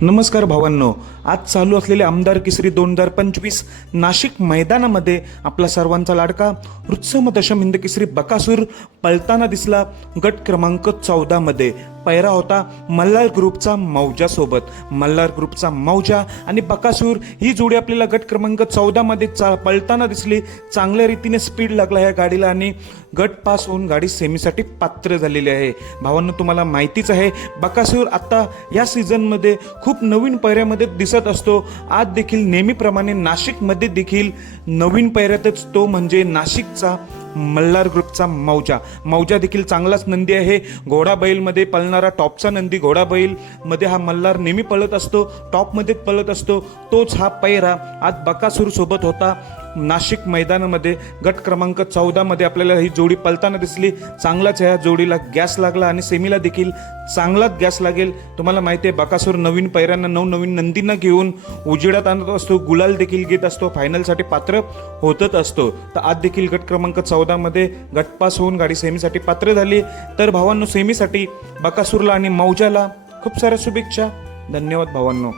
नमस्कार भावांनो आज चालू असलेले आमदार किसरी दोन हजार पंचवीस नाशिक मैदानामध्ये आपला सर्वांचा लाडका रुत्सम दशम हिंद किसरी बकासूर पळताना दिसला गट क्रमांक चौदामध्ये. पैरा होता मल्हार ग्रुपचा मौजा सोबत. मल्हार ग्रुपचा मौजा आणि बकासूर ही जोडी आपल्याला गट क्रमांक चौदामध्ये चा पळताना दिसली. चांगल्या रीतीने स्पीड लागला ह्या गाडीला आणि गट पास होऊन गाडी सेमीसाठी पात्र झालेली आहे. भावांना तुम्हाला माहितीच आहे बकासूर आत्ता या सीझनमध्ये खूप नवीन पैऱ्यामध्ये दिसत असतो. आज देखील नेहमीप्रमाणे नाशिकमध्ये देखील नवीन पैऱ्यातच तो म्हणजे नाशिकचा मल्हार ग्रुपचा मौजा. मौजा देखील चांगलाच नंदी आहे. घोडा बैलमध्ये पळणारा टॉपचा नंदी घोडा बैलमध्ये हा मल्हार नेहमी पळत असतो टॉपमध्येच पळत असतो. तोच हा पैरा आज बकासूर सोबत होता. नाशिक मैदानामध्ये गट क्रमांक चौदामध्ये आपल्याला ही जोडी पळताना दिसली. चांगलाच ह्या जोडीला गॅस लागला आणि सेमीला देखील चांगलाच गॅस लागेल. तुम्हाला माहिती आहे बकासूर नवीन पैऱ्यांना नवनवीन नंदींना घेऊन उजेडात आणत असतो. गुलाल देखील घेत असतो. फायनलसाठी पात्र होतच असतो. तर आज देखील गट क्रमांक चौदामध्ये गटपास होऊन गाडी सेमीसाठी पात्र झाली. तर भावांनो सेमीसाठी बकासूरला आणि मौजाला खूप साऱ्या शुभेच्छा. धन्यवाद भावांनो.